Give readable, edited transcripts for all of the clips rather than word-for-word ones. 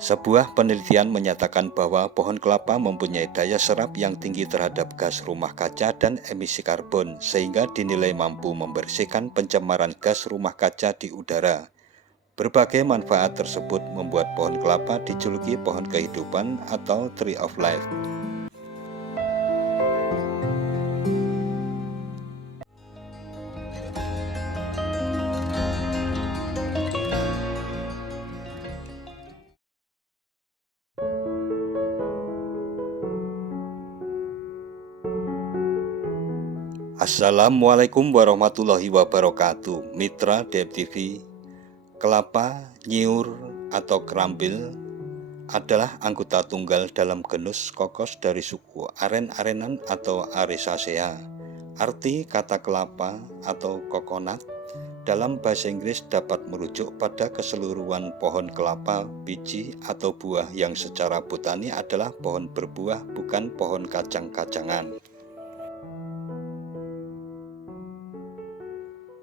Sebuah penelitian menyatakan bahwa pohon kelapa mempunyai daya serap yang tinggi terhadap gas rumah kaca dan emisi karbon, sehingga dinilai mampu membersihkan pencemaran gas rumah kaca di udara. Berbagai manfaat tersebut membuat pohon kelapa dijuluki pohon kehidupan atau Tree of Life. Assalamualaikum warahmatullahi wabarakatuh. Mitra DFTV, kelapa, nyiur, atau kerambil adalah anggota tunggal dalam genus kokos dari suku aren-arenan atau Arisaceae. Arti kata kelapa atau coconut dalam bahasa Inggris dapat merujuk pada keseluruhan pohon kelapa, biji atau buah yang secara botani adalah pohon berbuah, bukan pohon kacang-kacangan.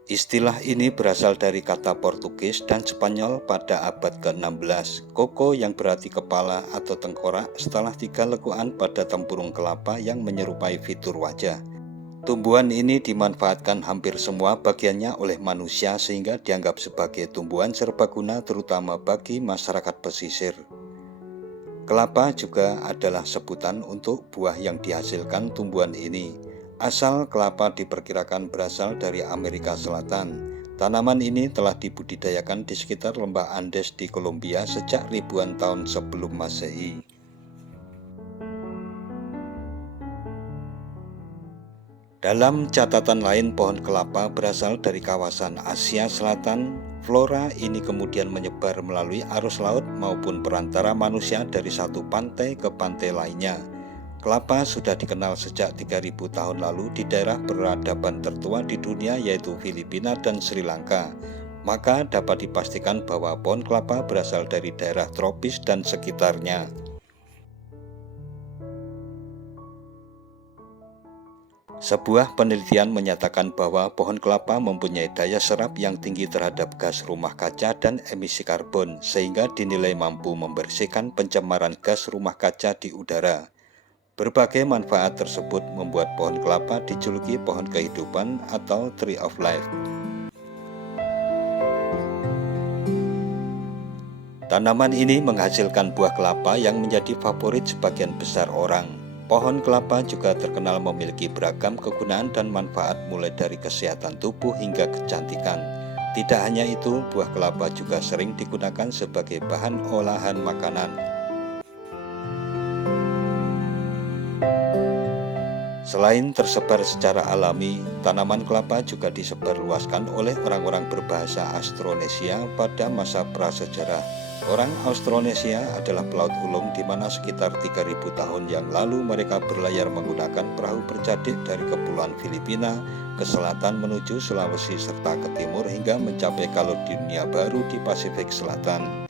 Istilah ini berasal dari kata Portugis dan Spanyol pada abad ke-16, koko yang berarti kepala atau tengkorak setelah 3 lekuan pada tempurung kelapa yang menyerupai fitur wajah. Tumbuhan ini dimanfaatkan hampir semua bagiannya oleh manusia sehingga dianggap sebagai tumbuhan serbaguna terutama bagi masyarakat pesisir. Kelapa juga adalah sebutan untuk buah yang dihasilkan tumbuhan ini. Asal kelapa diperkirakan berasal dari Amerika Selatan. Tanaman ini telah dibudidayakan di sekitar lembah Andes di Kolombia sejak ribuan tahun sebelum Masehi. Dalam catatan lain, pohon kelapa berasal dari kawasan Asia Selatan. Flora ini kemudian menyebar melalui arus laut maupun perantara manusia dari satu pantai ke pantai lainnya. Kelapa sudah dikenal sejak 3000 tahun lalu di daerah peradaban tertua di dunia yaitu Filipina dan Sri Lanka. Maka dapat dipastikan bahwa pohon kelapa berasal dari daerah tropis dan sekitarnya. Sebuah penelitian menyatakan bahwa pohon kelapa mempunyai daya serap yang tinggi terhadap gas rumah kaca dan emisi karbon, sehingga dinilai mampu membersihkan pencemaran gas rumah kaca di udara. Berbagai manfaat tersebut membuat pohon kelapa dijuluki pohon kehidupan atau Tree of Life. Tanaman ini menghasilkan buah kelapa yang menjadi favorit sebagian besar orang. Pohon kelapa juga terkenal memiliki beragam kegunaan dan manfaat mulai dari kesehatan tubuh hingga kecantikan. Tidak hanya itu, buah kelapa juga sering digunakan sebagai bahan olahan makanan. Selain tersebar secara alami, tanaman kelapa juga disebarluaskan oleh orang-orang berbahasa Austronesia pada masa prasejarah. Orang Austronesia adalah pelaut ulung di mana sekitar 3000 tahun yang lalu mereka berlayar menggunakan perahu bercadik dari kepulauan Filipina ke selatan menuju Sulawesi serta ke timur hingga mencapai Kaledonia Baru di Pasifik Selatan.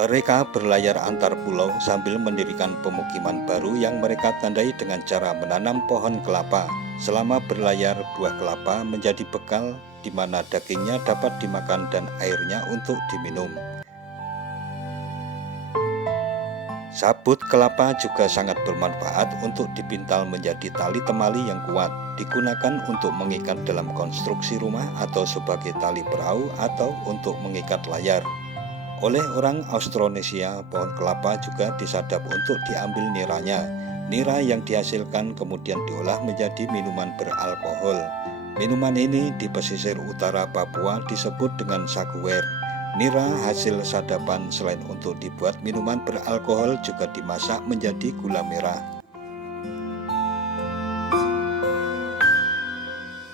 Mereka berlayar antar pulau sambil mendirikan pemukiman baru yang mereka tandai dengan cara menanam pohon kelapa. Selama berlayar, buah kelapa menjadi bekal di mana dagingnya dapat dimakan dan airnya untuk diminum. Sabut kelapa juga sangat bermanfaat untuk dipintal menjadi tali temali yang kuat, digunakan untuk mengikat dalam konstruksi rumah atau sebagai tali perahu atau untuk mengikat layar. Oleh orang Austronesia, pohon kelapa juga disadap untuk diambil niranya. Nira yang dihasilkan kemudian diolah menjadi minuman beralkohol. Minuman ini di pesisir utara Papua disebut dengan saguwer. Nira hasil sadapan selain untuk dibuat minuman beralkohol juga dimasak menjadi gula merah.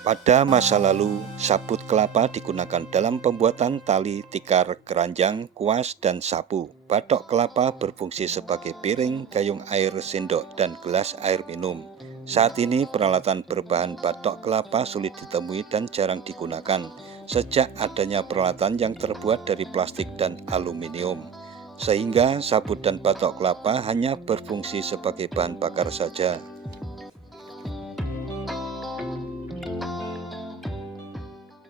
Pada masa lalu, sabut kelapa digunakan dalam pembuatan tali, tikar, keranjang, kuas, dan sapu. Batok kelapa berfungsi sebagai piring, gayung air, sendok, dan gelas air minum. Saat ini peralatan berbahan batok kelapa sulit ditemui dan jarang digunakan, sejak adanya peralatan yang terbuat dari plastik dan aluminium. Sehingga sabut dan batok kelapa hanya berfungsi sebagai bahan bakar saja.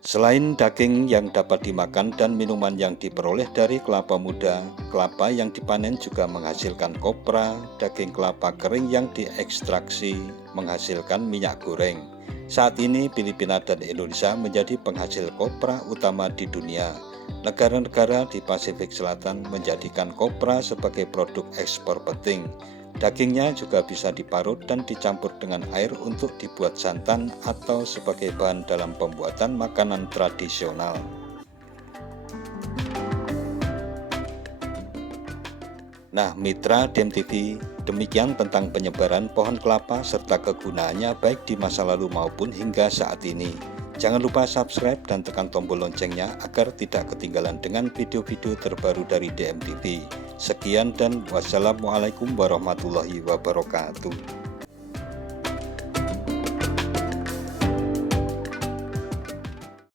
Selain daging yang dapat dimakan dan minuman yang diperoleh dari kelapa muda, kelapa yang dipanen juga menghasilkan kopra, daging kelapa kering yang diekstraksi menghasilkan minyak goreng. Saat ini Filipina dan Indonesia menjadi penghasil kopra utama di dunia. Negara-negara di Pasifik Selatan menjadikan kopra sebagai produk ekspor penting. Dagingnya juga bisa diparut dan dicampur dengan air untuk dibuat santan atau sebagai bahan dalam pembuatan makanan tradisional. Nah, mitra Dem TV, demikian tentang penyebaran pohon kelapa serta kegunaannya baik di masa lalu maupun hingga saat ini. Jangan lupa subscribe dan tekan tombol loncengnya agar tidak ketinggalan dengan video-video terbaru dari DM TV. Sekian dan wassalamualaikum warahmatullahi wabarakatuh.